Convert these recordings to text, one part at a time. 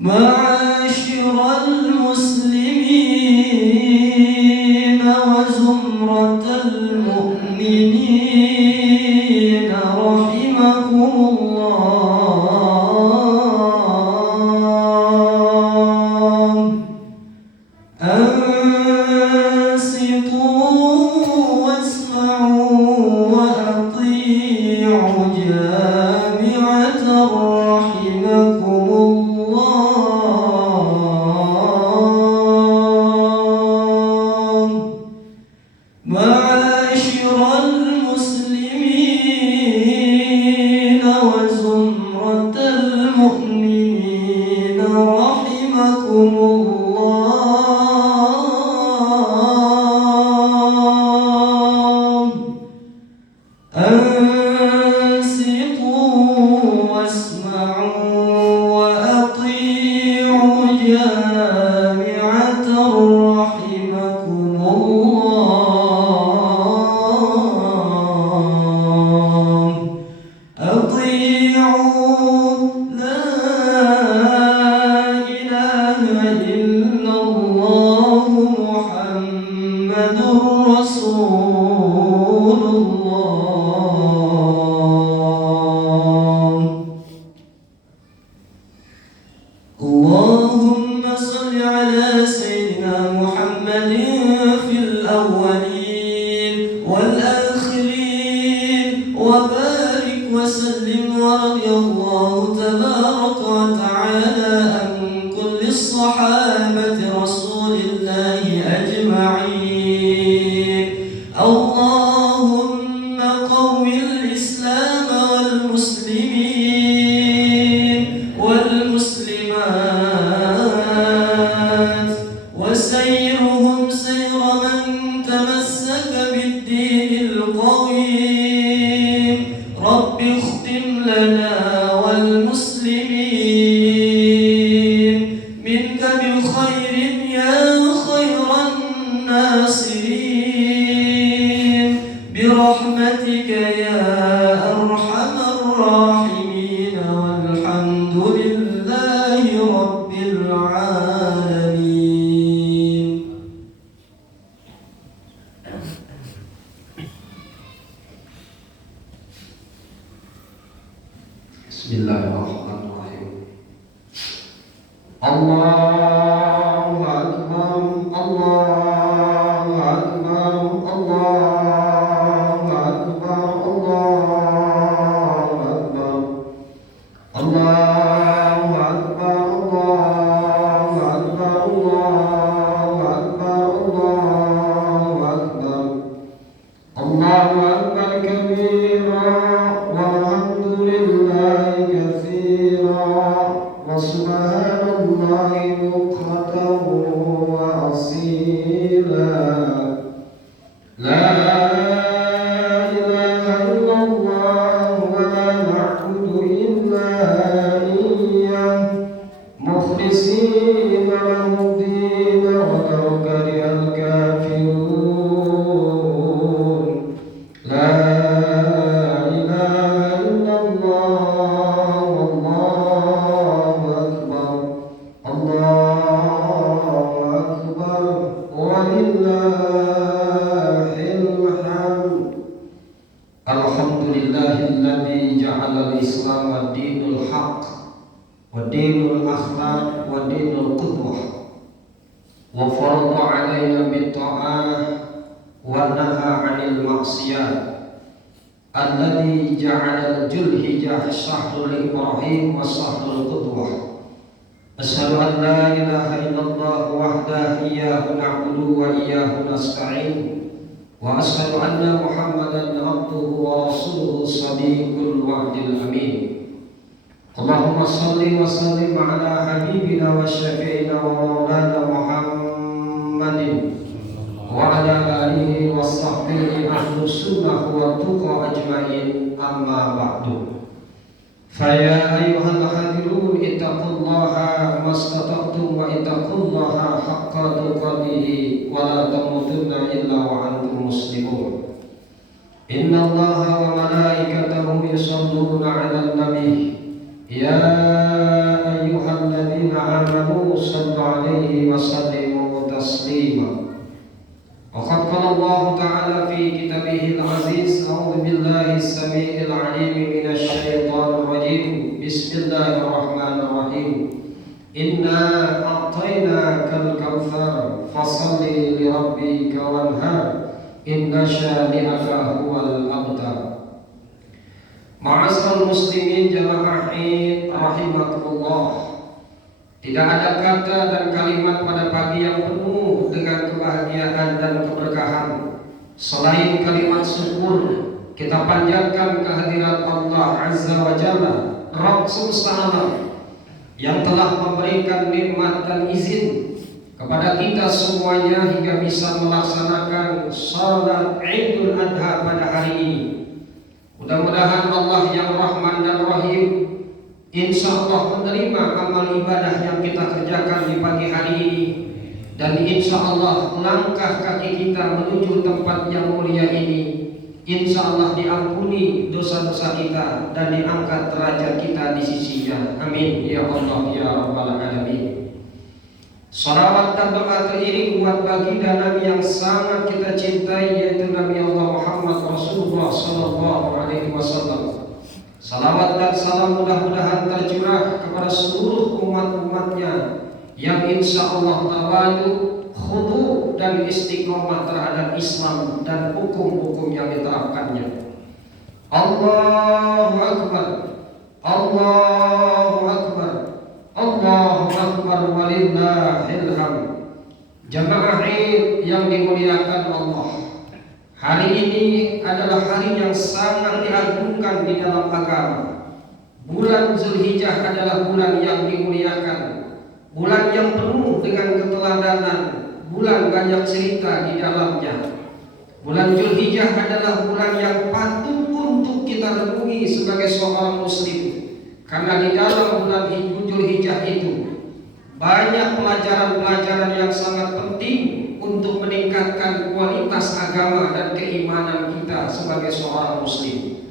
معاشر المسلمين وزمرة المؤمنين رحمكم الله، أنصتوا واسمعوا وأطيعوا جامعة رحمكم الله. معاشر المسلمين وزمرة المؤمنين رحمكم الله، أنصتوا واسمعوا وأطيعوا جامعة رحمكم الله. أطيعوا لا إله إلا الله محمد رسول الله. اللهم صل على سيدنا محمد في الأولين والآخرين وبارك وسلم ورضي الله تبارك وتعالى عن كل الصحابة رسول الله أجمعين. اللهم قو الإسلام والمسلمين والمسلمات وسيرهم سير من تمسك بالدين القويم. رب اختم لنا والمسلمين منك بخير يا خير الناصرين برحمتك يا أرحم الراحمين، والحمد لله رب العالمين. Bismillahirrahmanirrahim. Allahu Akbar, Allahu Akbar, Allahu Akbar, Allahu Akbar, Allahu Akbar, Allahu Akbar, Allahu Akbar, Allahu Akbar, Allahu Akbar kabira walhamdulillahi katsira wa subhanallahi bukratan wa asila. La ilaha illallah wa la na'budu illa iyyah mukhlisina lahu din walau karihal kafirun. La ilaha illallah wallahu akbar, Allahu akbar walillahil hamd. Alhamdulillahilladzi ja'ala al-islam dinul haqq wa dinul akhlaq wa dinul qudwah wa farada 'alaina bit-ta'ah wa naha 'anil ma'siyah. Alladzi ja'ala al-julhijjah shahrul ibrahim wa shahrul qudwah. Asyhadu an la ilaha illallah wahdahu iyyahu na'budu wa iyyahu nasta'in. Wa asyhadu anna Muhammadan abduhu wa rasuluhu shadiqul wa'dil amin. Allahumma shalli wa sallim ala habibina wa syafi'ina wa maulana Muhammadin wa ala alihi wa sahbihi ahlu sunnah wa tuqa ajma'in, amma ba'du. Faya ayyuhal hadirun ittaqullaha mastata'tum wa ittaqullaha haqqa tuqatih wa la tamutunna illa wa antum muslimun. إن الله وملائكته يصلون على النبي يا أيها الذين آمنوا صلوا عليه وسلموا تسليما. وقد قال الله تعالى في كتابه العزيز: أعوذ بالله السميع العليم من الشيطان الرجيم. بسم الله الرحمن الرحيم. إنا أعطيناك الكوثر فصل لربك وانهر إن شانئك هو الأبتر. Ma'asyiral muslimin jamaah rahimakumullah. Tidak ada kata dan kalimat pada pagi yang penuh dengan kebahagiaan dan keberkahan selain kalimat syukur kita panjatkan kehadirat Allah Azza wa Jalla, Rabb semesta alam, yang telah memberikan nikmat dan izin kepada kita semuanya hingga bisa melaksanakan salat Idul Adha pada hari ini. Mudah-mudahan Allah yang Rahman dan Rahim insya Allah menerima amal ibadah yang kita kerjakan di pagi hari ini, dan insya Allah langkah kaki kita menuju tempat yang mulia ini insya Allah diampuni dosa-dosa kita dan diangkat derajat kita di sisinya. Amin ya Allah ya Rabbal Alamin. Salawat dan doa teriring buat baginda Nabi yang sangat kita cintai, yaitu Nabi Allah Muhammad Rasulullah Sallallahu Alaihi Wasallam. Salawat dan salam mudah-mudahan tercurah kepada seluruh umat-umatnya yang insya Allah tawadu, khudu dan istiqomah terhadap Islam dan hukum-hukum yang diterapkannya. Allahu Akbar, Allahu Akbar, Allahu Akbar walillahil hamd. Jamaah yang dimuliakan Allah, hari ini adalah hari yang sangat diagungkan di dalam agama. Bulan Zulhijjah adalah bulan yang dimuliakan, bulan yang penuh dengan keteladanan, bulan banyak cerita di dalamnya. Bulan Zulhijjah adalah bulan yang patut untuk kita renungi sebagai seorang muslim, karena di dalam bulan Zulhijjah itu banyak pelajaran-pelajaran yang sangat penting untuk meningkatkan kualitas agama dan keimanan kita sebagai seorang muslim.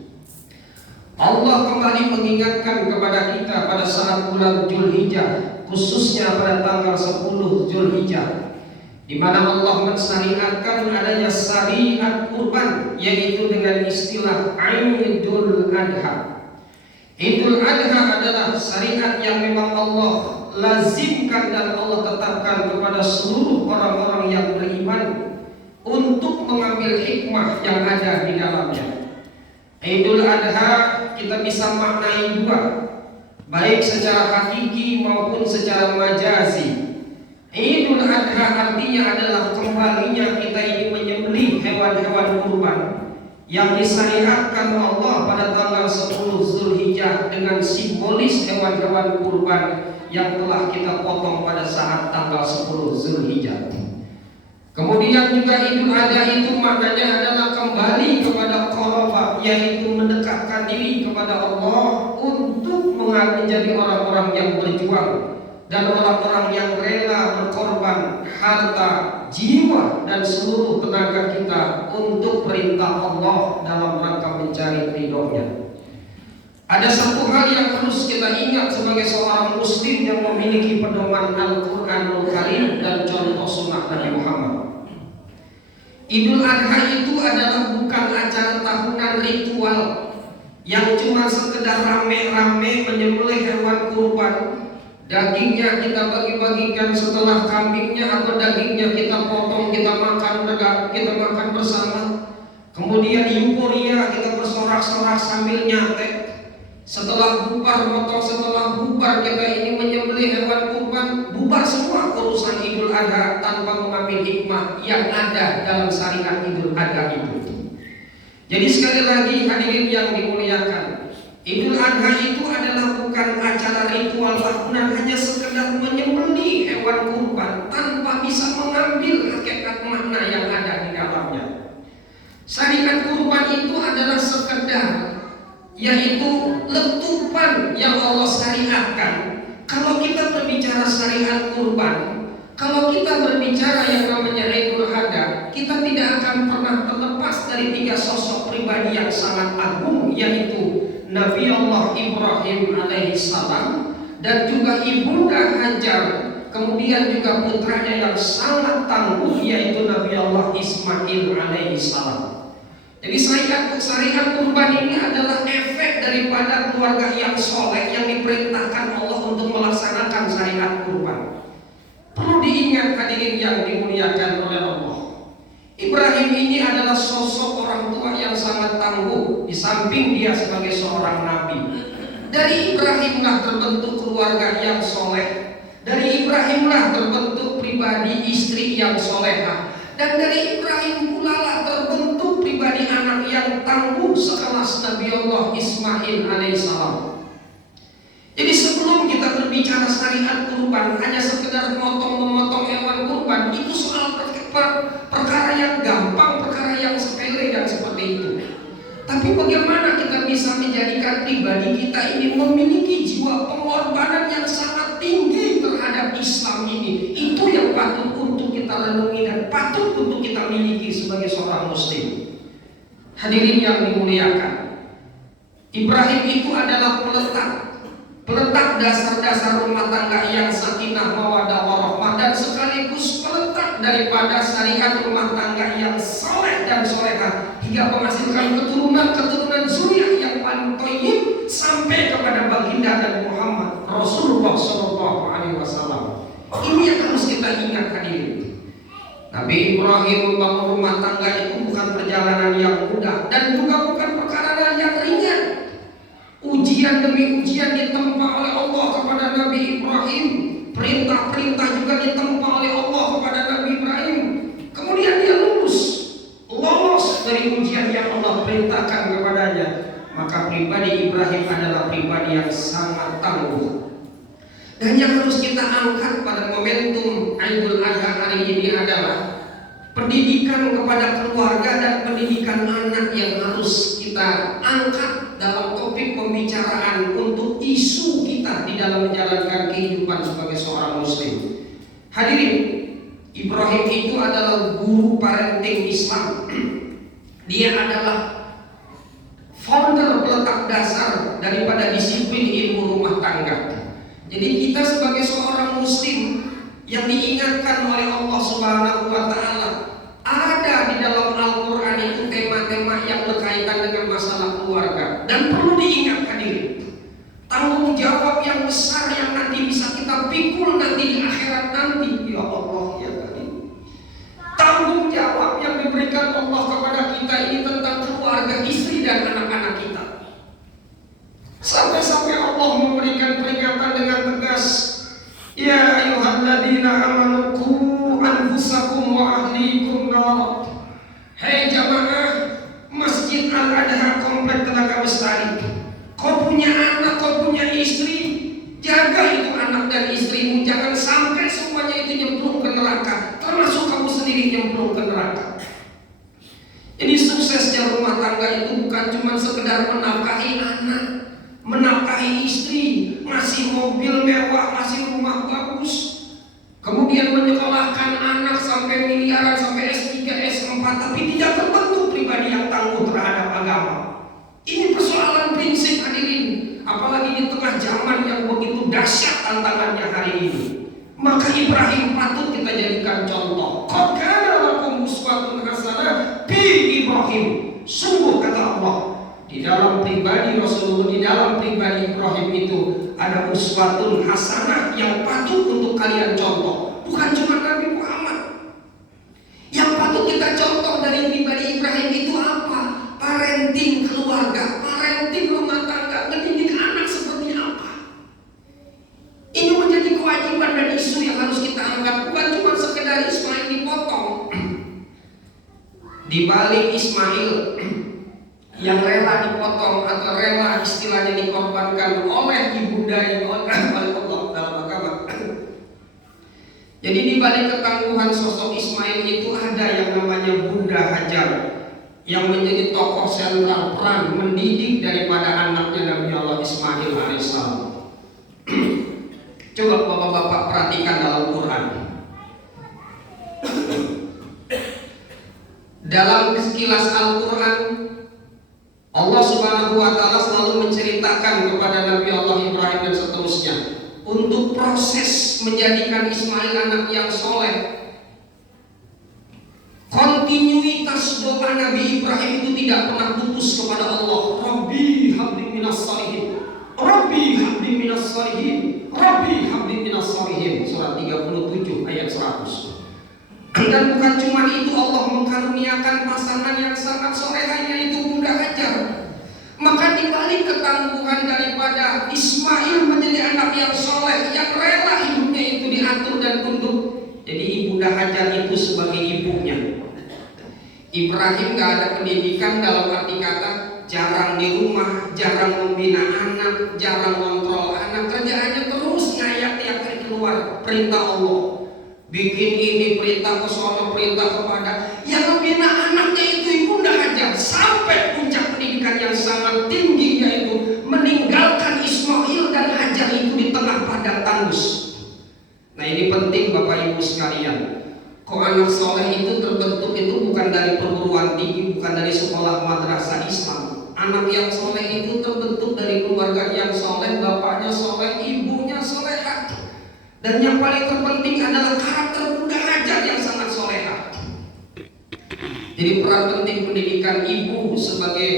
Allah kembali mengingatkan kepada kita pada saat bulan Zulhijjah, khususnya pada tanggal 10 Zulhijjah, di mana Allah mensyariatkan adanya syariat kurban, yaitu dengan istilah Idul Adha. Idul Adha adalah syariat yang memang Allah lazimkan dan Allah tetapkan kepada seluruh orang-orang yang beriman untuk mengambil hikmah yang ada di dalamnya. Idul Adha kita bisa maknai dua, baik secara hakiki maupun secara majazi. Idul Adha artinya adalah kembalinya kita ini menyembelih hewan-hewan kurban yang disyariatkan Allah pada tanggal 10 Zulhijjah dengan simbolis hewan-hewan kurban yang telah kita potong pada saat tanggal 10 Zulhijjah. Kemudian juga Idul Adha itu maknanya adalah kembali kepada qurba, yaitu mendekatkan diri kepada Allah untuk menjadi orang-orang yang berjuang dan orang-orang yang rela berkorban harta, jiwa dan seluruh tenaga kita untuk perintah Allah dalam rangka mencari ridhonya. Ada satu hal yang harus kita ingat sebagai seorang muslim yang memiliki pedoman Al-Quranul Karim dan contoh sunnah Nabi Muhammad. Idul Adha itu adalah bukan acara tahunan ritual yang cuma sekedar rame-rame menyembelih hewan kurban, dagingnya kita bagi-bagikan setelah kambingnya atau dagingnya kita potong, kita makan bersama. Kemudian euforia, kita bersorak-sorak sambil nyatek. Setelah bubar kita ini menyembelih hewan kurban, bubar semua urusan Idul Adha tanpa mengambil hikmah yang ada dalam syariat Idul Adha itu. Jadi sekali lagi hadirin yang dimuliakan, Idul Adha itu adalah bukan acara ritual tahunan hanya sekedar menyembelih hewan kurban tanpa bisa mengambil hakikat makna yang ada di dalamnya. Syariat kurban itu adalah sekedar, yaitu letupan yang Allah syariatkan. Kalau kita berbicara syariat kurban, Kalau kita berbicara yang namanya Idul Adha, kita tidak akan pernah terlepas dari 3 sosok pribadi yang sangat agung, yaitu Nabi Allah Ibrahim alaihissalam dan juga ibunda Hajar, kemudian juga putranya yang sangat tangguh yaitu Nabi Allah Ismail alaihissalam. Jadi syariat kurban ini adalah efek daripada keluarga yang soleh yang diperintahkan Allah untuk melaksanakan syariat kurban. Perlu diingat hadirin yang dimuliakan oleh Allah, Ibrahim ini adalah sosok orang tua yang sangat tangguh, di samping dia sebagai seorang nabi. Dari Ibrahimlah terbentuk keluarga yang soleh, dari Ibrahimlah terbentuk pribadi istri yang solehah, dan dari Ibrahim pula lah terbentuk pribadi anak yang tangguh sekelas Nabi Allah Ismail alaihissalam. Jadi sebelum kita berbicara syariat kurban, hanya sekedar memotong hewan kurban, itu soal perkara yang gampang, perkara yang sepele dan seperti itu. Tapi bagaimana kita bisa menjadikan pribadi kita ini memiliki jiwa pengorbanan yang sangat tinggi terhadap Islam ini? Itu yang patut untuk kita renungi dan patut untuk kita miliki sebagai seorang muslim. Hadirin yang dimuliakan, Ibrahim itu adalah peletak dasar-dasar rumah tangga yang sakinah mawaddah warahmah, dan sekaligus peletak daripada syariat rumah tangga yang soleh dan solehah, hingga menghasilkan keturunan zuriat yang paling thayyib sampai kepada baginda dan Muhammad Rasulullah SAW. Ini yang harus kita ingat hadirin. Nabi Ibrahim membangun rumah tangga itu bukan perjalanan yang mudah dan juga bukan perkara yang ringan. Ujian demi ujian ditempa oleh Allah kepada Nabi Ibrahim. Perintah-perintah juga ditempa oleh Allah kepada Nabi Ibrahim. Kemudian dia lolos dari ujian yang Allah perintahkan kepadanya. Maka pribadi Ibrahim adalah pribadi yang sangat tangguh. Dan yang harus kita angkat pada momentum Idul Adha hari ini adalah pendidikan kepada keluarga dan pendidikan anak yang harus kita angkat dalam topik pembicaraan untuk isu kita di dalam menjalankan kehidupan sebagai seorang muslim. Hadirin, Ibrahim itu adalah guru parenting Islam. Dia adalah founder, peletak dasar daripada disiplin ilmu rumah tangga. Jadi kita sebagai seorang muslim yang diingatkan oleh Allah Subhanahu wa taala, ada di dalam Al-Qur'an itu tema-tema yang berkaitan dengan masalah keluarga. Dan perlu diingat hadirin, tanggung jawab yang besar yang nanti bisa kita pikul nanti di akhirat nanti, ya Allah ya tadi. Tanggung jawab yang diberikan Allah kepada kita ini tentang keluarga, istri dan anak-anak kita. Sampai-sampai Allah memberikan peringatan dengan tegas, ya ayyuhalladzina amanu qu anfusakum wa ahlikum nar. Hei jamaah Masjid Al-Adha Komplek Telaga Bestari, kau punya anak, kau punya istri, jaga itu anak dan istrimu, jangan sampai semuanya itu nyemplung ke neraka, termasuk kamu sendiri nyemplung ke neraka. Jadi suksesnya rumah tangga itu bukan cuma sekedar menafkahi anak, menafkahi istri, ngasih mobil mewah, ngasih rumah bagus, kemudian menyekolahkan anak sampai miliaran, sampai S3, S4, tapi tidak terbentuk pribadi yang tangguh terhadap agama. Ini persoalan prinsip hadirin, apalagi di tengah zaman yang begitu dahsyat tantangannya hari ini. Maka Ibrahim patut kita jadikan contoh. Qad kana lakum uswatun hasanah fi Ibrahim. Sungguh kata Allah, di dalam pribadi Rasulullah, di dalam pribadi Ibrahim itu ada uswatun hasanah yang patut untuk kalian contoh. Bukan cuma Nabi Muhammad. Yang patut kita contoh dari pribadi Ibrahim itu apa? Parenting keluarga, parenting rumah tangga, mendidik anak seperti apa. Ini menjadi kewajiban dan isu yang harus kita angkat. Bukan cuma sekedar Ismail dipotong. Di balik Ismail yang rela dipotong atau rela istilahnya dikorbankan oleh ibunda yang oleh Allah dalam agama. Jadi di balik ketangguhan sosok Ismail itu ada yang namanya Bunda Hajar yang menjadi tokoh sentral peran mendidik daripada anaknya Nabi Allah Ismail alaihissalam. Coba bapak-bapak perhatikan dalam Quran. Dalam sekilas Al-Quran, Allah Subhanahu wa Ta'ala selalu menceritakan kepada Nabi Allah Ibrahim dan seterusnya untuk proses menjadikan Ismail anak yang soleh. Kontinuitas doa Nabi Ibrahim itu tidak pernah putus kepada Allah. Rabbi habli minas salihin, Rabbi habli minas salihin, Rabbi habli minas salihin. Surat 37 ayat 100. Dan bukan cuma itu, Allah mengkaruniakan pasangan yang sangat solehnya, itu Bunda Hajar. Maka dibalik ketangguhan daripada Ismail menjadi anak yang soleh, yang rela hidupnya itu diatur dan tunduk, jadi Ibunda Hajar itu sebagai ibunya. Ibrahim gak ada pendidikan dalam arti kata jarang di rumah, jarang membina anak, jarang kontrol anak, kerjaannya terus ngayak tiap hari keluar perintah Allah. Bikin ini, perintah ke sono, perintah kepada yang membina anaknya itu Ibunda Hajar, sampai puncak pendidikan yang sangat tinggi, yaitu meninggalkan Ismail dan Hajar itu di tengah padang tandus. Nah ini penting Bapak Ibu sekalian. Kok anak soleh itu terbentuk itu bukan dari perguruan tinggi, bukan dari sekolah madrasah Islam. Anak yang soleh itu terbentuk dari keluarga yang soleh, bapaknya soleh, ibunya solehah. Dan yang paling terpenting adalah karakter Bunda Hajar yang sangat solehah. Jadi peran penting pendidikan ibu sebagai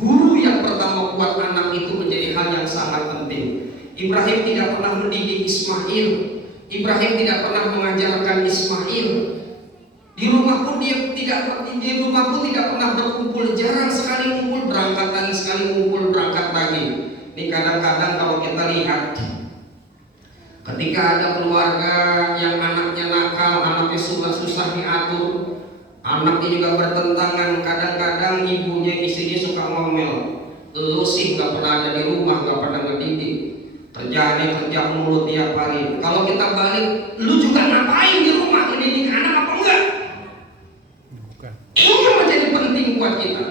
guru yang pertama buat anak itu menjadi hal yang sangat penting. Ibrahim tidak pernah mendidik Ismail, Ibrahim tidak pernah mengajarkan Ismail. Di rumah pun tidak pernah berkumpul, jarang sekali kumpul, berangkat lagi sekali kumpul, berangkat lagi. Ini kadang-kadang kalau kita lihat, ketika ada keluarga yang anaknya nakal, anaknya susah diatur, anaknya juga bertentangan, kadang-kadang ibunya istrinya suka ngomel, lu sih gak pernah ada di rumah, gak pernah ngedidik, kerjaannya kerja mulut tiap hari. Kalau kita balik, lu juga ngapain di rumah, ngedidik anak apa enggak? Ini menjadi penting buat kita.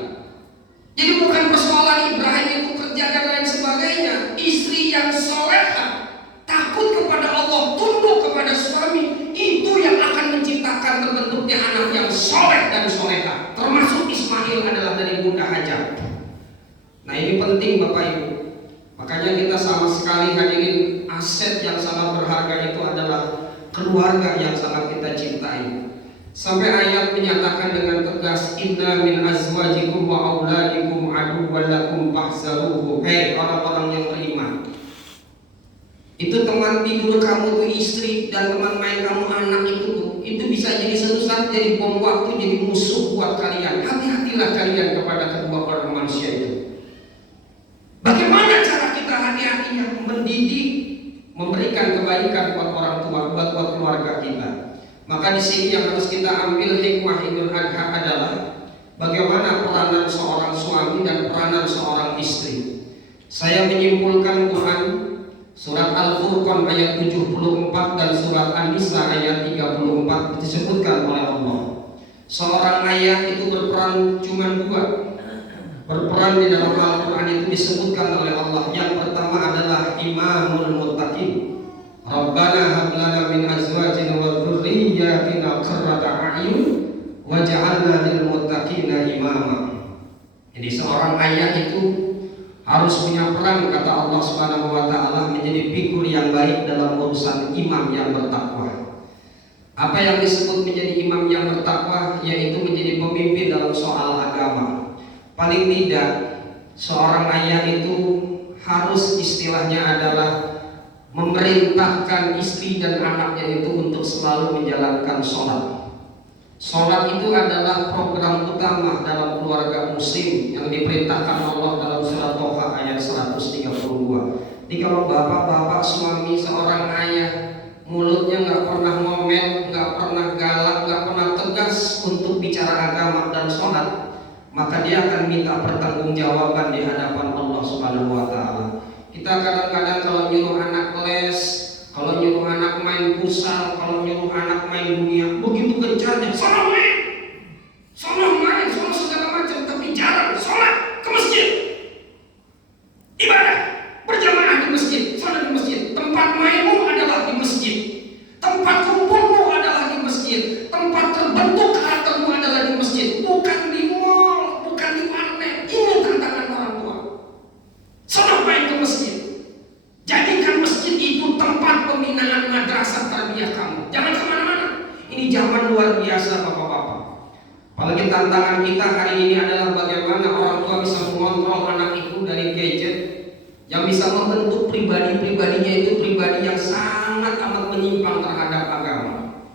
Jadi bukan persoalan Ibrahim itu kerja dan lain sebagainya. Istri yang solehah, takut kepada Allah, tunduk kepada suami, itu yang akan menciptakan terbentuknya anak yang soleh dan solehah. Termasuk Ismail adalah dari Bunda Hajar. Nah ini penting Bapak Ibu. Makanya kita sama sekali hadirin, aset yang sangat berharga itu adalah keluarga yang sangat kita cintai. Sampai ayat menyatakan dengan tegas, inna min azwajikum wa auladikum aduwwan lakum fahzaruhu. Hei orang-orang yang beriman, itu teman tidur kamu tuh istri, dan teman main kamu anak itu bisa jadi suatu saat jadi bom waktu, jadi musuh buat kalian. Hati-hatilah kalian kepada kedua orang manusia itu. Bagaimana cara kita hati-hatinya mendidik, memberikan kebaikan buat orang tua, buat keluarga kita. Maka di sini yang harus kita ambil hikmah Idul Adha adalah bagaimana peranan seorang suami dan peranan seorang istri. Saya menyimpulkan Quran surat Al-Furqan ayat 74 dan surat An-Nisa ayat 34 disebutkan oleh Allah. Seorang ayah itu berperan cuma dua. Berperan di dalam Al-Quran itu disebutkan oleh Allah. Yang pertama adalah imamul muttaqin. Rabbana hab lana min azwajina wa dzurriyyatina qurrata a'yun waj'alna lil muttaqina imama. Jadi seorang ayah itu harus punya peran, kata Allah Subhanahu wa Ta'ala, menjadi figur yang baik dalam urusan imam yang bertakwa. Apa yang disebut menjadi imam yang bertakwa? Yaitu menjadi pemimpin dalam soal agama. Paling tidak seorang ayah itu harus istilahnya adalah memerintahkan istri dan anaknya itu untuk selalu menjalankan sholat. Sholat itu adalah program utama dalam keluarga muslim yang diperintahkan Allah dalam surat Toha ayat 132. Jadi kalau bapak-bapak suami seorang ayah mulutnya nggak pernah ngomel, nggak pernah galak, nggak pernah tegas untuk bicara agama dan sholat, maka dia akan minta pertanggungjawaban di hadapan Allah Subhanahu wa Ta'ala. Kita kadang-kadang kalau nyuruh anak les, kalau nyuruh anak main futsal, kalau nyuruh anak main dunia, begitu gencarnya, sholat main, sholat segala macam, tapi jarang sholat ke masjid, ibadah berjamaah di masjid, sholat di masjid. Tempat mainmu adalah di masjid, tempat kumpulmu adalah di masjid, tempat terbentuk karaktermu adalah di masjid, bukan biasa Bapak-bapak. Apalagi tantangan kita hari ini adalah bagaimana orang tua bisa mengontrol anak itu dari gadget yang bisa membentuk pribadinya itu pribadi yang sangat amat menyimpang terhadap agama.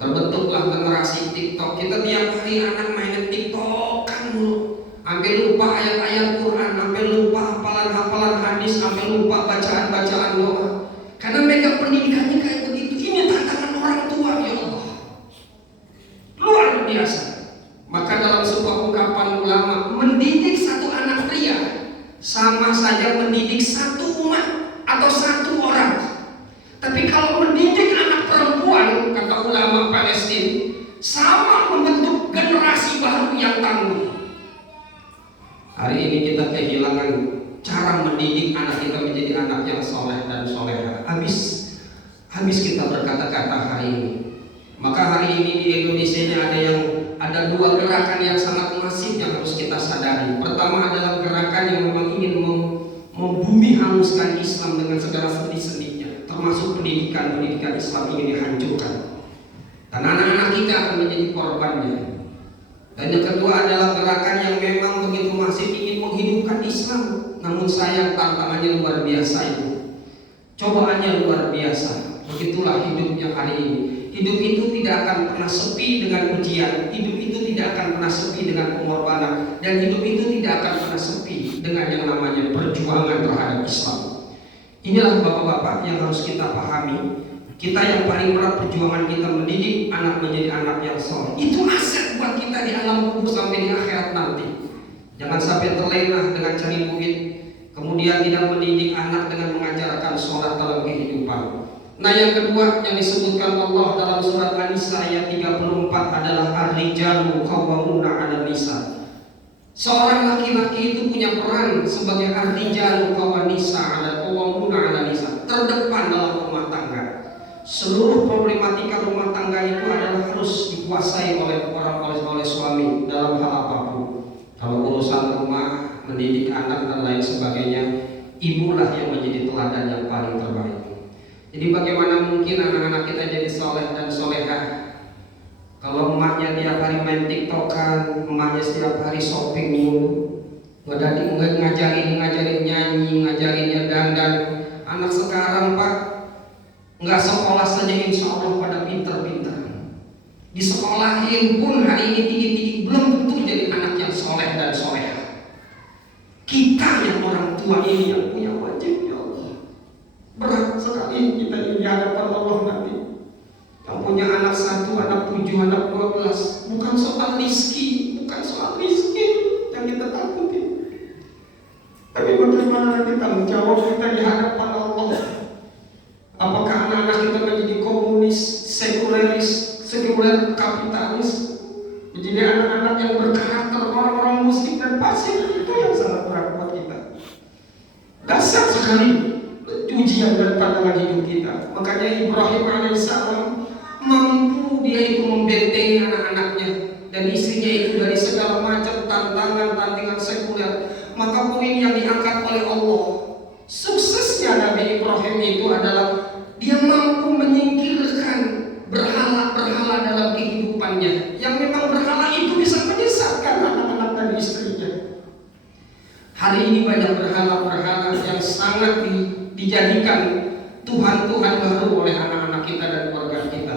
Terbentuklah generasi TikTok. Kita tiap hari anak main TikTok kan mulu, sampai lupa ayat-ayat Quran, sampai lupa hafalan-hafalan hadis, sampai lupa bacaan-bacaan doa. Karena mereka pendidikannya kayak begitu. Ini tantangan orang tua, ya Allah, luar biasa. Maka dalam sebuah ungkapan ulama, mendidik satu anak pria sama saja mendidik satu umat atau satu orang. Tapi kalau mendidik anak perempuan, kata ulama Palestina, sama membentuk generasi baru yang tangguh. Hari ini kita kehilangan cara mendidik anak kita menjadi anak yang soleh dan soleha. Habis kita berkata-kata hari ini. Maka hari ini di Indonesia ada dua gerakan yang sangat masif yang harus kita sadari. Pertama adalah gerakan yang memang ingin membumi hanguskan Islam dengan segala sendi-sendinya, termasuk pendidikan Islam ingin dihancurkan. Dan anak-anak kita akan menjadi korbannya. Dan yang kedua adalah gerakan yang memang begitu masif ingin menghidupkan Islam. Namun sayang tantangannya luar biasa itu. Cobaannya luar biasa. Begitulah hidupnya hari ini. Hidup itu tidak akan pernah sepi dengan ujian. Hidup itu tidak akan pernah sepi dengan pengorbanan. Dan hidup itu tidak akan pernah sepi dengan yang namanya perjuangan terhadap Islam. Inilah bapak-bapak yang harus kita pahami. Kita yang paling berat perjuangan kita mendidik anak menjadi anak yang soleh. Itu aset buat kita di alam kubur sampai di akhirat nanti. Jangan sampai terlena dengan cari duit, kemudian tidak mendidik anak dengan mengajarkan sholat dalam kehidupan. Nah, yang kedua yang disebutkan Allah dalam surat An-Nisa ayat 34 adalah ar-rijalu qawwamuna 'alan nisa. Seorang laki-laki itu punya peran sebagai ar-rijalu qawwamuna 'alan nisa, terdepan dalam rumah tangga. Seluruh problematika rumah tangga itu adalah harus dikuasai oleh suami dalam hal apapun. Kalau urusan rumah, mendidik anak dan lain sebagainya, ibulah yang menjadi teladan yang paling terbaik. Jadi bagaimana mungkin anak-anak kita jadi soleh dan solehah kalau emaknya tiap hari main tiktokan, emaknya setiap hari shopping mulu, ngajarin nyanyi, ngajarinnya dandan. Anak sekarang Pak, nggak sekolah saja insya Allah pada pinter-pinter. Disekolahin pun hari ini tinggi-tinggi belum tentu jadi anak yang soleh dan solehah. Kita yang orang tua ini yang punya wajib, ya Allah. Berat sekali kita di hadapan Allah nanti. Yang punya anak 1, anak 7, anak 12. Bukan soal rizki yang kita takuti. Tapi bagaimana nanti tanggung jawab kita di hadapan Allah? Apakah anak-anak kita menjadi komunis, sekuler kapitalis, menjadi anak-anak yang berkarakter orang-orang muslim dan fasik? Itu yang sangat berat buat kita. Dasar sekali ujian dan tantangan hidup kita. Makanya Ibrahim alaihissalam mampu dia itu membentengi anak-anaknya dan istrinya itu dari segala macam tantangan sekuler. Maka poin yang diangkat oleh Allah, suksesnya Nabi Ibrahim itu adalah dia mampu menyingkirkan berhala-berhala dalam kehidupannya. Yang memang berhala itu bisa menyesatkan anak-anak dan istrinya. Hari ini banyak berhala-berhala yang sangat dijadikan Tuhan-Tuhan baru oleh anak-anak kita dan keluarga kita.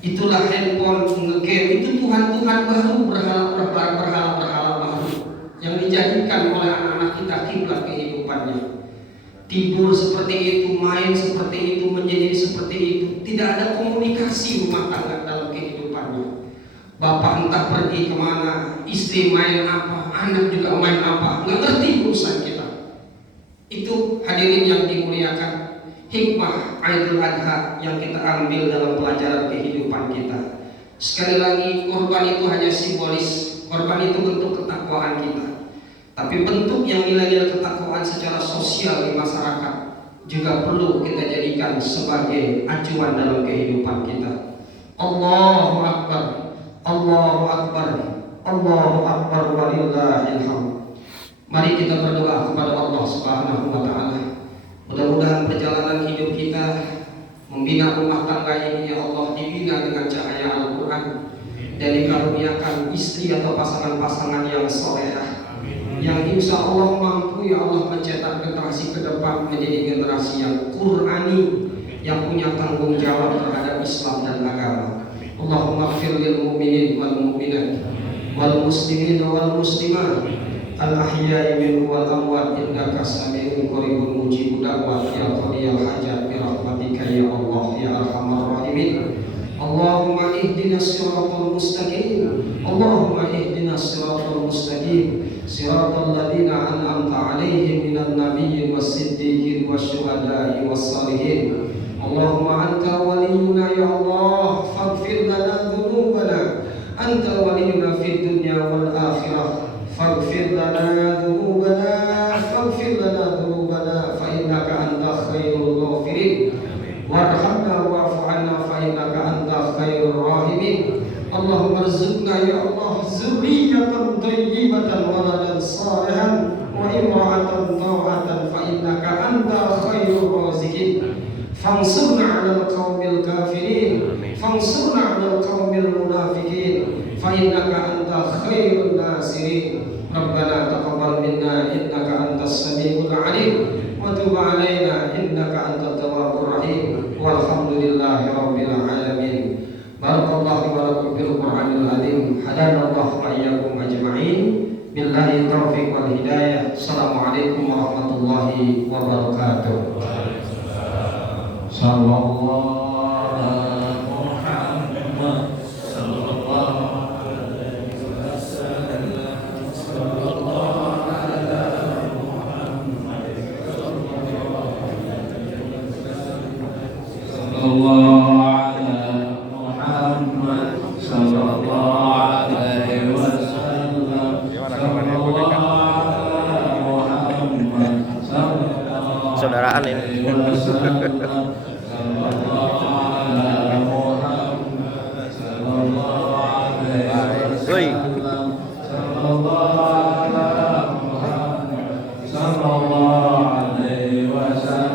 Itulah handphone, nge-game, itu Tuhan-Tuhan baru, berhala-berhala baru yang dijadikan oleh anak-anak kita kiblat kehidupannya. Tidur seperti itu, main seperti itu, menjadi seperti itu. Tidak ada komunikasi rumah tangga dalam kehidupannya. Bapak entah pergi kemana, istri main apa, anak juga main apa, nggak ngerti urusan kita. Itu hadirin yang dimuliakan, hikmah Idul Adha yang kita ambil dalam pelajaran kehidupan kita. Sekali lagi, korban itu hanya simbolis, korban itu bentuk ketakwaan kita. Tapi bentuk yang nilai-nilai ketakwaan secara sosial di masyarakat juga perlu kita jadikan sebagai acuan dalam kehidupan kita. Allahu Akbar, Allahu Akbar, Allahu Akbar walillahil hamd. Mari kita berdoa kepada Allah Subhanahu wa taala. Mudah-mudahan perjalanan hidup kita membina rumah tangga ini, ya Allah, dibina dengan cahaya Al-Qur'an. dan dikaruniakan istri atau pasangan-pasangan yang solehah, yang insya Allah mampu ya Allah mencetak generasi ke depan menjadi generasi yang Qur'ani, yang punya tanggung jawab terhadap Islam dan agama. Allahumma ighfir lil mu'minin wal mu'minat wal muslimin wal muslimat al ahya'i minhum wal amwat innaka sami'un qaribun mujibud da'wat ya qadiyal hajat bi rahmatika ya Allah ya arhamar rahimin. Allahumma ihdinas siratal mustaqim, Allahumma ihdinas siratal mustaqim, siratal ladzina an'amta 'alaihim minan nabiyyin was-siddiqin wasyuhada'i was-shalihin. Allahumma anta waliyuna ya Allah, faghfir lana dhunubana, anta waliyuna fid dunya wal akhirah, faghfir lana dhunubana, faghfir lana dhunubana fa innaka anta khairul ghafirin, warhamna wa'fu 'anna fa innaka anta khairur rahimin. Allahumma arzuqna ya Allah dzurriyyatan thayyibatan waladan salihan wa imra'atan thawatan fa innaka anta khairur raziqin. Fansurna 'alal qaumil kafirin, fansurna 'alal qaumil munafiqin, fa innaka anta khairun nasirin. Rabbana taqabbal minna innaka antas samiul 'alim wa tub 'alaina innaka antat tawwabur rahim. Walhamdulillahi rabbil alamin. Barakallahu wa lakum bil Qur'anil azim. Hadanallahu wa iyyakum ajma'in. Billahi taufiq wal hidayah. Assalamualaikum warahmatullahi wabarakatuh. Sallallahu alaihi Muhammad sallallahu alaihi wasallam, sallallahu alaihi Muhammad sallallahu alaihi Muhammad sallallahu alaihi wasallam, saudaraan ini. Woi. Sallallahu alaihi wasallam.